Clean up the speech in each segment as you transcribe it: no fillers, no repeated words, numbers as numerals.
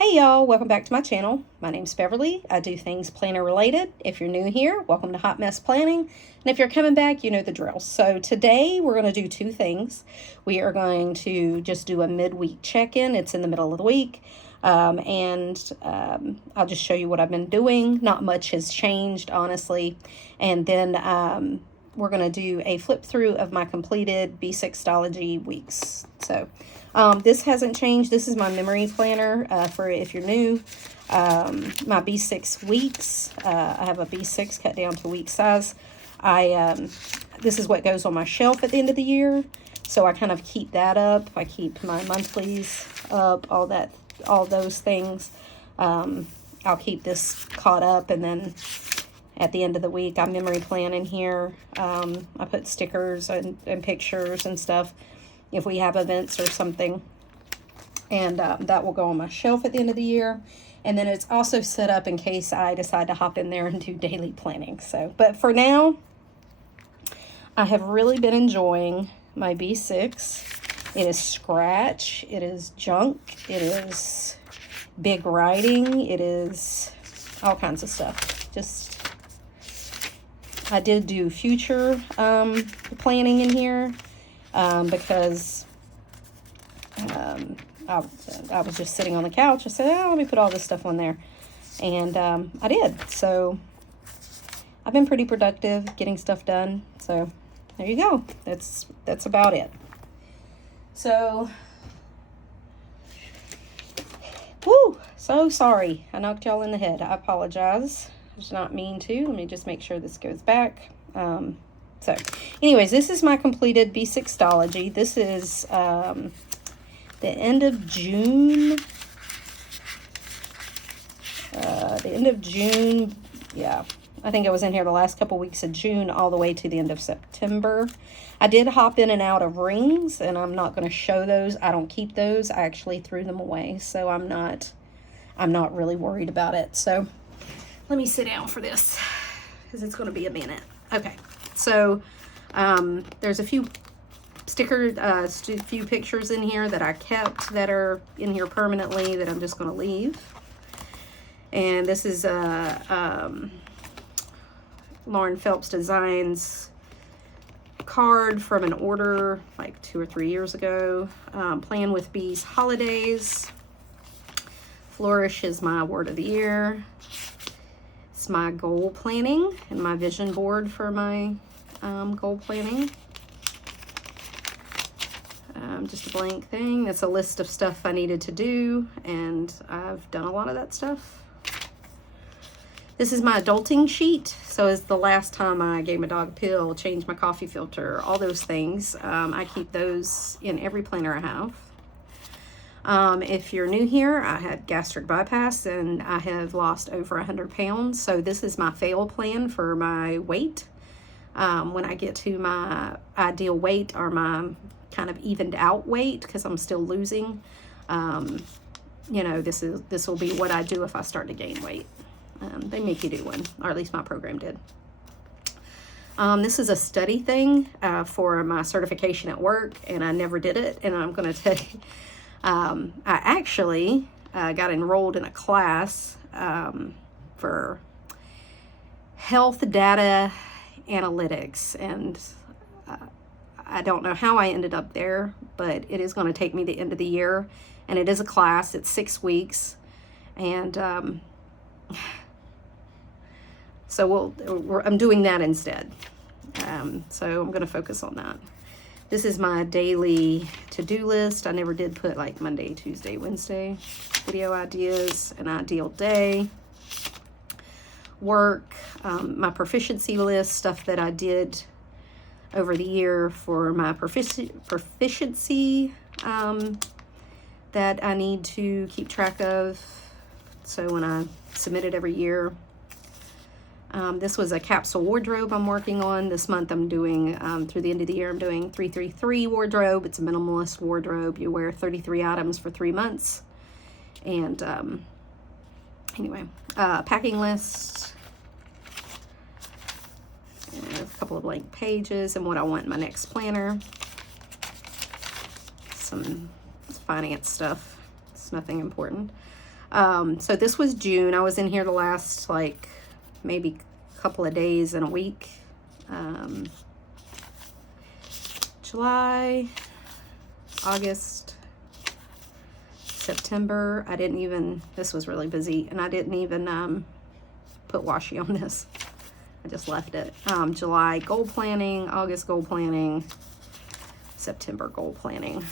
Hey y'all, welcome back to my channel. My name's Beverly. I do things planner related. If you're new here, welcome to Hot Mess Planning. And if you're coming back, you know the drill. So today we're going to do two things. We are going to just do a midweek check-in. It's in the middle of the week. I'll just show you what I've been doing. Not much has changed, honestly. And then we're going to do a flip through of my completed B6 Stalogy weeks. So this hasn't changed. This is my memory planner for if you're new. My B6 weeks. I have a B6 cut down to week size. This is what goes on my shelf at the end of the year. So I kind of keep that up. I keep my monthlies up, all those things. I'll keep this caught up, and then at the end of the week, I memory plan in here. I put stickers and pictures and stuff if we have events or something. And that will go on my shelf at the end of the year. And then it's also set up in case I decide to hop in there and do daily planning. So, but for now, I have really been enjoying my B6. It is scratch. It is junk. It is big writing. It is all kinds of stuff. I did do future planning in here because I was just sitting on the couch. I said, oh, let me put all this stuff on there. And I did. So I've been pretty productive getting stuff done. So there you go. That's about it. So, whoo, so sorry. I knocked y'all in the head. I apologize. I did not mean to. Let me just make sure this goes back. So, anyways, this is my completed B6 Stalogy. This is the end of June. Yeah. I think I was in here the last couple weeks of June all the way to the end of September. I did hop in and out of rings, and I'm not going to show those. I don't keep those. I actually threw them away, so I'm not really worried about it. So let me sit down for this because it's going to be a minute. Okay, so there's a few few pictures in here that I kept that are in here permanently that I'm just going to leave. And this is Lauren Phelps Designs card from an order like 2 or 3 years ago. Plan with Bees Holidays. Flourish is my word of the year. It's my goal planning and my vision board for my goal planning. Just a blank thing. That's a list of stuff I needed to do, and I've done a lot of that stuff. This is my adulting sheet. So it's the last time I gave my dog a pill, changed my coffee filter, all those things. I keep those in every planner I have. If you're new here, I had gastric bypass and I have lost over 100 pounds. So this is my fail plan for my weight. When I get to my ideal weight or my kind of evened out weight, because I'm still losing, you know, this will be what I do if I start to gain weight. They make you do one, or at least my program did. This is a study thing for my certification at work, and I never did it, and I'm going to tell you, I actually got enrolled in a class for health data analytics, and I don't know how I ended up there, but it is going to take me the end of the year, and it is a class. It's 6 weeks, and so I'm doing that instead. So I'm going to focus on that. This is my daily to-do list. I never did put like Monday, Tuesday, Wednesday video ideas, an ideal day, work, my proficiency list, stuff that I did over the year for my proficiency that I need to keep track of. So when I submit it every year. This was a capsule wardrobe I'm working on. This month I'm doing, through the end of the year, I'm doing 333 wardrobe. It's a minimalist wardrobe. You wear 33 items for 3 months. And anyway, packing list. And a couple of blank pages and what I want in my next planner. Some finance stuff. It's nothing important. So this was June. I was in here the last, like, maybe a couple of days and a week. July, August, September. I didn't even, this was really busy, and I didn't even put washi on this. I just left it. July, goal planning. August, goal planning. September, goal planning.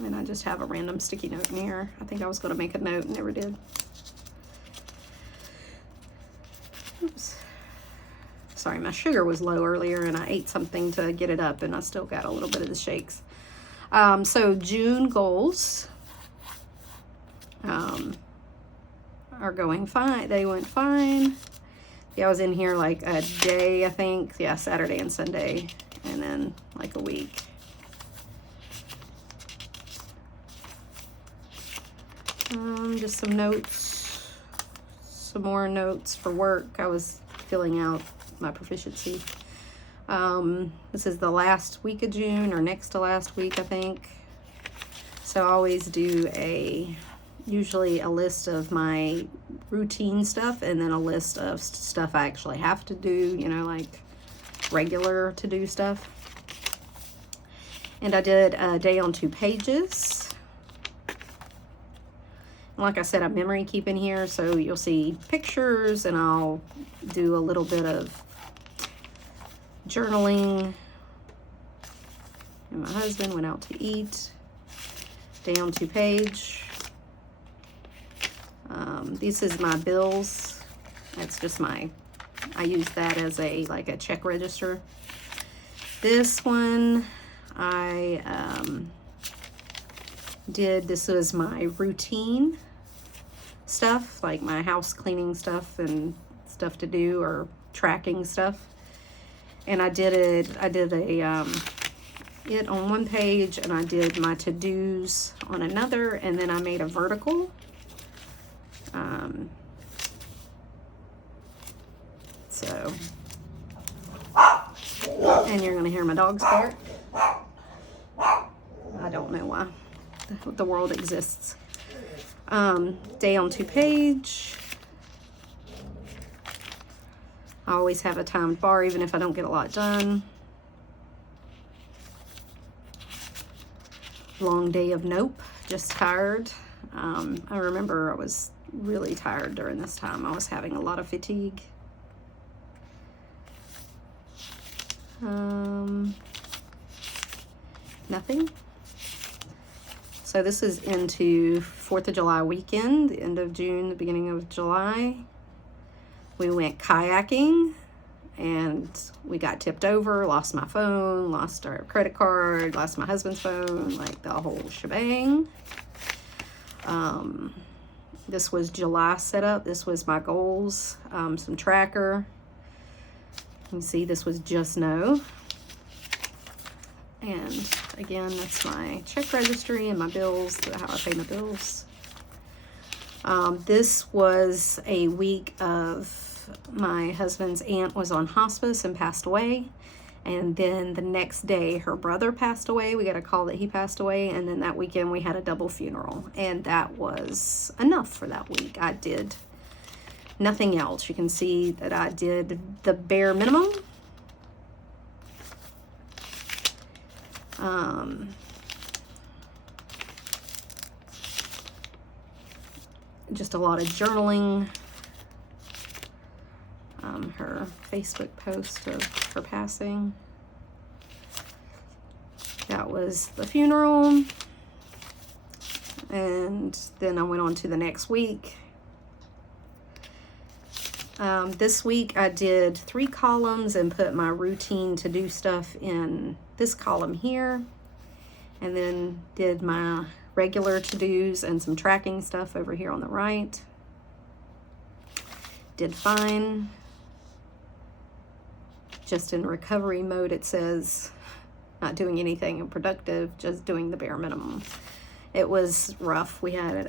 And I just have a random sticky note in here. I think I was going to make a note and never did. Oops. Sorry, my sugar was low earlier and I ate something to get it up and I still got a little bit of the shakes. So June goals are going fine. They went fine. Yeah, I was in here like a day, I think. Yeah, Saturday and Sunday, and then like a week. Just some notes, some more notes for work. I was filling out my proficiency. This is the last week of June, or next to last week, I think. So I always do usually a list of my routine stuff and then a list of stuff I actually have to do, you know, like regular to do stuff. And I did a day on 2 pages. Like I said, I'm memory keeping here, so you'll see pictures and I'll do a little bit of journaling. And my husband went out to eat. Day on 2 page. This is my bills. That's just I use that as like a check register. This one I this was my routine stuff, like my house cleaning stuff and stuff to do, or tracking stuff. And I did it on 1 page, and I did my to-dos on another, and then I made a vertical. So, and you're gonna hear my dogs bark. I don't know why the world exists. Day on 2 page. I always have a timed bar even if I don't get a lot done. Long day of nope, just tired. I remember I was really tired during this time. I was having a lot of fatigue. Nothing. So this is into 4th of July weekend, the end of June, the beginning of July. We went kayaking and we got tipped over, lost my phone, lost our credit card, lost my husband's phone, like the whole shebang. This was July setup. This was my goals, some tracker. You can see this was just no. And again, that's my check registry and my bills, how I pay my bills. This was a week of my husband's aunt was on hospice and passed away. And then the next day, her brother passed away. We got a call that he passed away. And then that weekend, we had a double funeral. And that was enough for that week. I did nothing else. You can see that I did the bare minimum. Just a lot of journaling. Her Facebook post of her passing. That was the funeral. And then I went on to the next week. This week I did 3 columns and put my routine to do stuff in this column here. And then did my regular to-dos and some tracking stuff over here on the right. Did fine. Just in recovery mode, it says not doing anything productive, just doing the bare minimum. It was rough. We had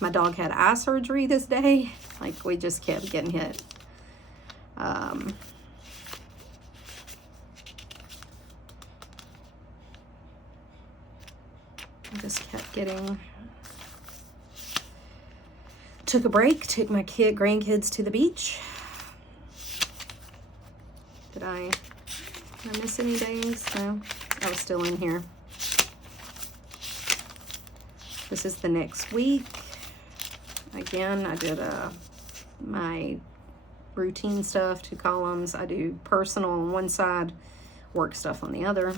my dog had eye surgery this day. Like, we just kept getting hit. Just kept getting Took a break, took my grandkids to the beach. Did I miss any days? No, I was still in here. This is the next week. Again, I did my routine stuff, 2 columns. I do personal on one side, work stuff on the other.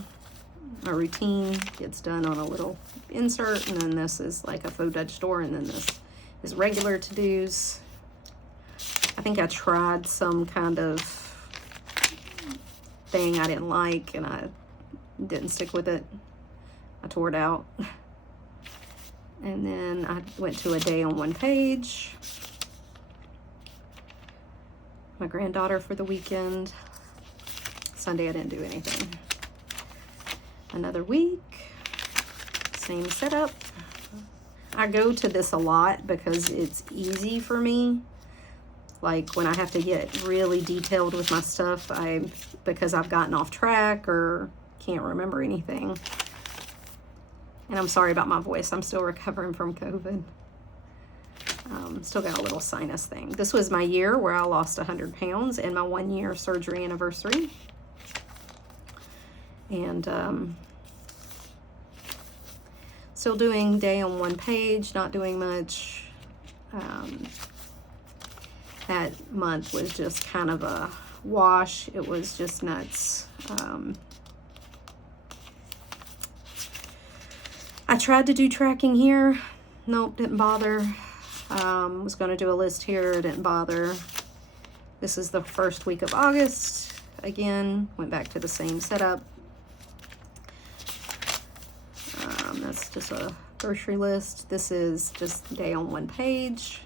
My routine gets done on a little insert, and then this is like a Fobonochi store, and then this is regular to-dos. I think I tried some kind of thing I didn't like, and I didn't stick with it. I tore it out. And then I went to a day on one page. My granddaughter for the weekend. Sunday I didn't do anything. Another week, same setup. I go to this a lot because it's easy for me. Like when I have to get really detailed with my stuff, because I've gotten off track or can't remember anything. And I'm sorry about my voice. I'm still recovering from COVID. Still got a little sinus thing. This was my year where I lost 100 pounds and my 1-year surgery anniversary. And still doing day on one page, not doing much. That month was just kind of a wash. It was just nuts. I tried to do tracking here. Nope, didn't bother. Was going to do a list here, didn't bother. This is the first week of August. Again, went back to the same setup. That's just a grocery list. This is just day on one page.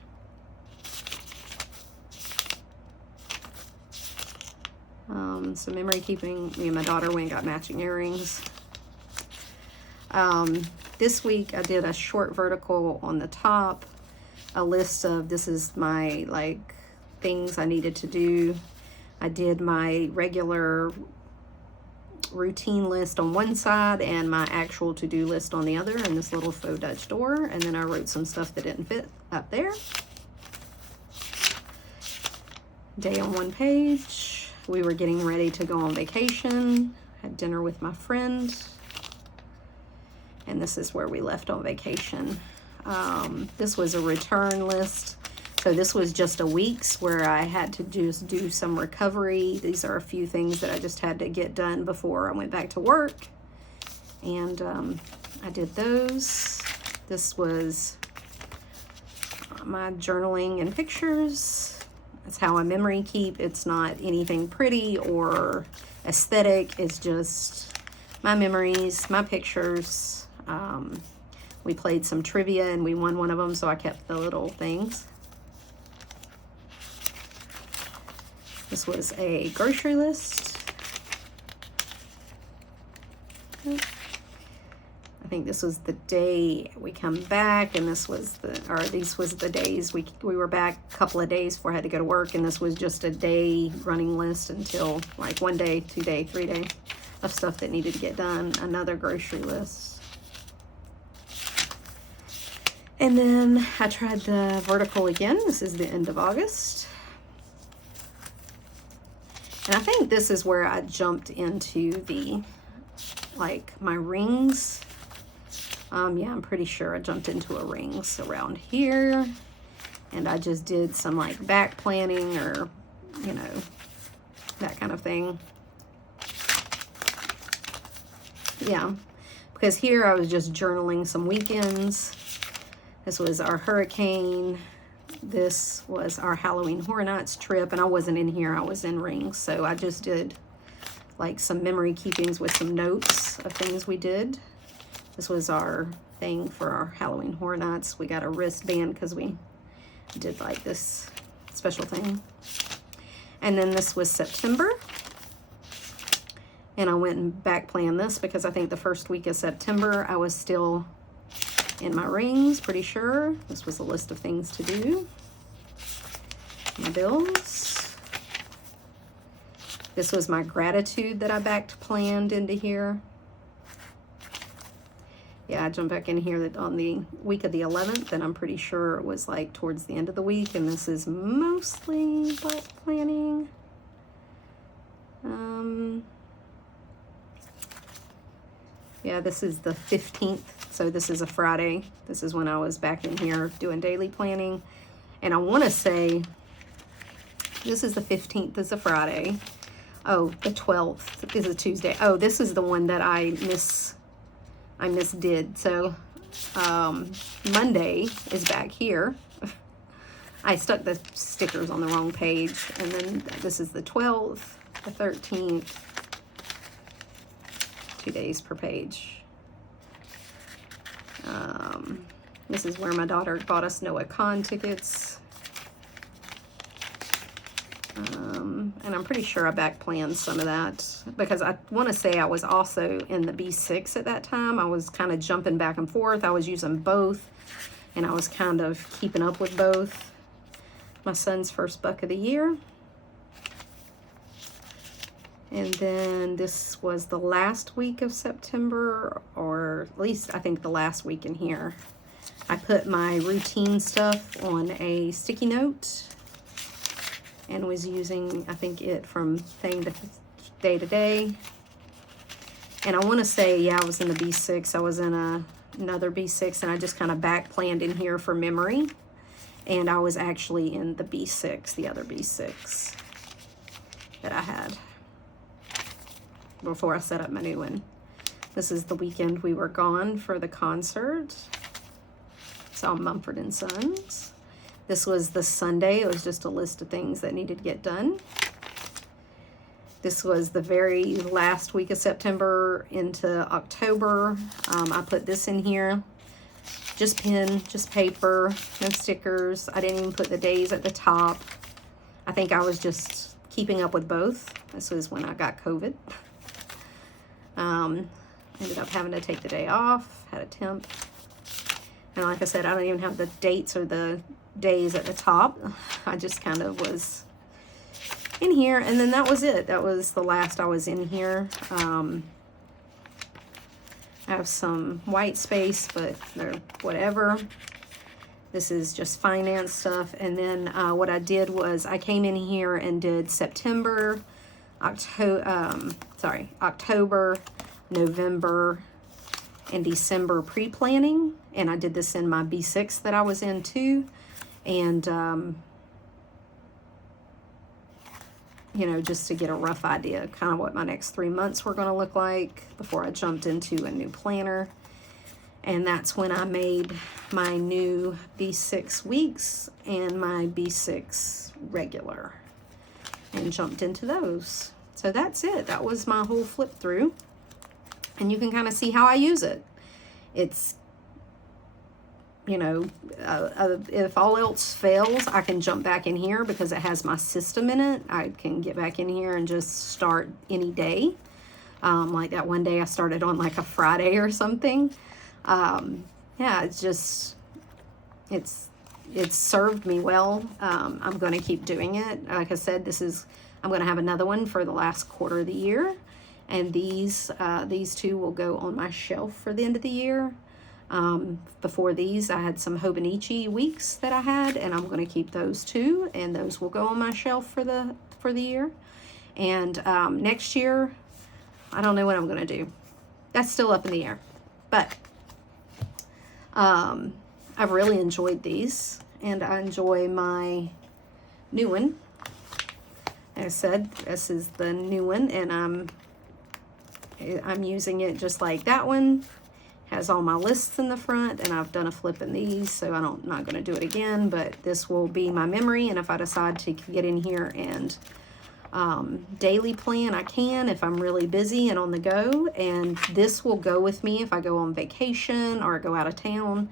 Some memory keeping. Me and my daughter went and got matching earrings. This week I did a short vertical on the top, a list of, this is my like things I needed to do. I did my regular routine list on one side and my actual to-do list on the other in this little Fobonochi door, and then I wrote some stuff that didn't fit up there. Day on one page. We were getting ready to go on vacation. Had dinner with my friend. And this is where we left on vacation. This was a return list. So this was just a week's where I had to just do some recovery. These are a few things that I just had to get done before I went back to work. And I did those. This was my journaling and pictures. That's how I memory keep. It's not anything pretty or aesthetic. It's just my memories, my pictures. We played some trivia and we won one of them, so I kept the little things. This was a grocery list. I think this was the day we come back, and these was the days we were back a couple of days before I had to go to work, and this was just a day running list until like 1 day, 2 day, 3 day of stuff that needed to get done. Another grocery list. And then I tried the vertical again. This is the end of August. And I think this is where I jumped into the, like, my rings. Yeah, I'm pretty sure I jumped into a rings around here. And I just did some, like, back planning or, you know, that kind of thing. Yeah, because here I was just journaling some weekends. This was our hurricane. This was our Halloween Horror Nights trip, and I wasn't in here, I was in rings. So I just did like some memory keepings with some notes of things we did. This was our thing for our Halloween Horror Nights. We got a wristband because we did like this special thing. And then this was September. And I went and back planned this because I think the first week of September I was still in my rings, pretty sure. This was a list of things to do. My bills. This was my gratitude that I back planned into here. Yeah, I jumped back in here that on the week of the 11th, and I'm pretty sure it was like towards the end of the week, and this is mostly bulk planning. Yeah, this is the 15th, so this is a Friday. This is when I was back in here doing daily planning. And I want to say this is the 15th, is a Friday. Oh, the 12th is a Tuesday. Oh, this is the one that I misdid. So Monday is back here. I stuck the stickers on the wrong page. And then this is the 12th, the 13th. 2 days per page. This is where my daughter bought us Noah Con tickets. And I'm pretty sure I back planned some of that because I want to say I was also in the B6 at that time. I was kind of jumping back and forth. I was using both, and I was kind of keeping up with both. My son's first buck of the year. And then this was the last week of September, or at least I think the last week in here. I put my routine stuff on a sticky note and was using, I think, it from thing to day to day. And I want to say, yeah, I was in the B6. I was in another B6, and I just kind of back planned in here for memory. And I was actually in the B6, the other B6 that I had before I set up my new one. This is the weekend we were gone for the concert. Saw Mumford and Sons. This was the Sunday. It was just a list of things that needed to get done. This was the very last week of September into October. I put this in here. Just pen, just paper, no stickers. I didn't even put the days at the top. I think I was just keeping up with both. This was when I got COVID. Ended up having to take the day off, had a temp. And like I said, I don't even have the dates or the days at the top. I just kind of was in here, and then that was it. That was the last I was in here. I have some white space, but they're whatever. This is just finance stuff. And then what I did was I came in here and did September, October, November, and December pre-planning. And I did this in my B6 that I was in too. And, you know, just to get a rough idea of kind of what my next 3 months were going to look like before I jumped into a new planner. And that's when I made my new B6 weeks and my B6 regular and jumped into those. So that's it. That was my whole flip through. And you can kind of see how I use it. It's, you know, if all else fails, I can jump back in here because it has my system in it. I can get back in here and just start any day. Like that one day I started on like a Friday or something. Yeah, it's just, it's served me well. I'm going to keep doing it. Like I said, I'm going to have another one for the last quarter of the year. And these two will go on my shelf for the end of the year. Before these, I had some Hobonichi weeks that I had, and I'm going to keep those too. And those will go on my shelf for the year. And next year, I don't know what I'm going to do. That's still up in the air. But I've really enjoyed these, and I enjoy my new one. Like I said, this is the new one, and I'm using it just like that one. Has all my lists in the front, and I've done a flip in these, so I'm not going to do it again, but this will be my memory. And if I decide to get in here and daily plan, I can if I'm really busy and on the go. And this will go with me if I go on vacation or go out of town.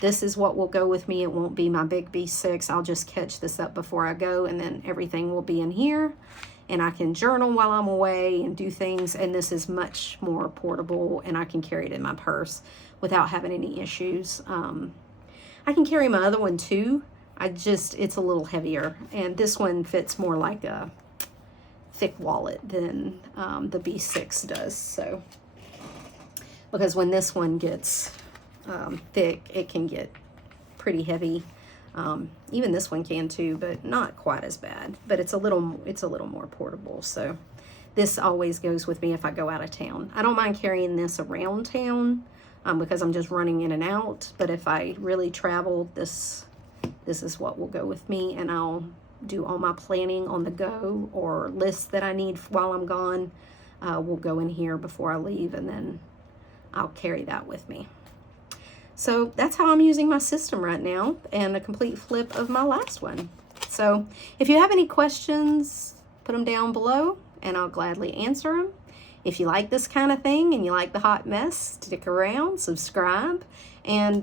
This is what will go with me. It won't be my big B6. I'll just catch this up before I go, and then everything will be in here. And I can journal while I'm away and do things. And this is much more portable, and I can carry it in my purse without having any issues. I can carry my other one too. It's a little heavier. And this one fits more like a thick wallet than the B6 does. So, because when this one gets thick, it can get pretty heavy. Even this one can too, but not quite as bad. But it's a little more portable. So this always goes with me if I go out of town. I don't mind carrying this around town because I'm just running in and out. But if I really travel, this is what will go with me, and I'll do all my planning on the go, or lists that I need while I'm gone will go in here before I leave, and then I'll carry that with me. So that's how I'm using my system right now, and a complete flip of my last one. So if you have any questions, put them down below and I'll gladly answer them. If you like this kind of thing and you like the hot mess, stick around, subscribe, and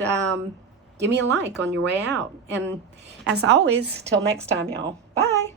give me a like on your way out. And as always, till next time, y'all. Bye.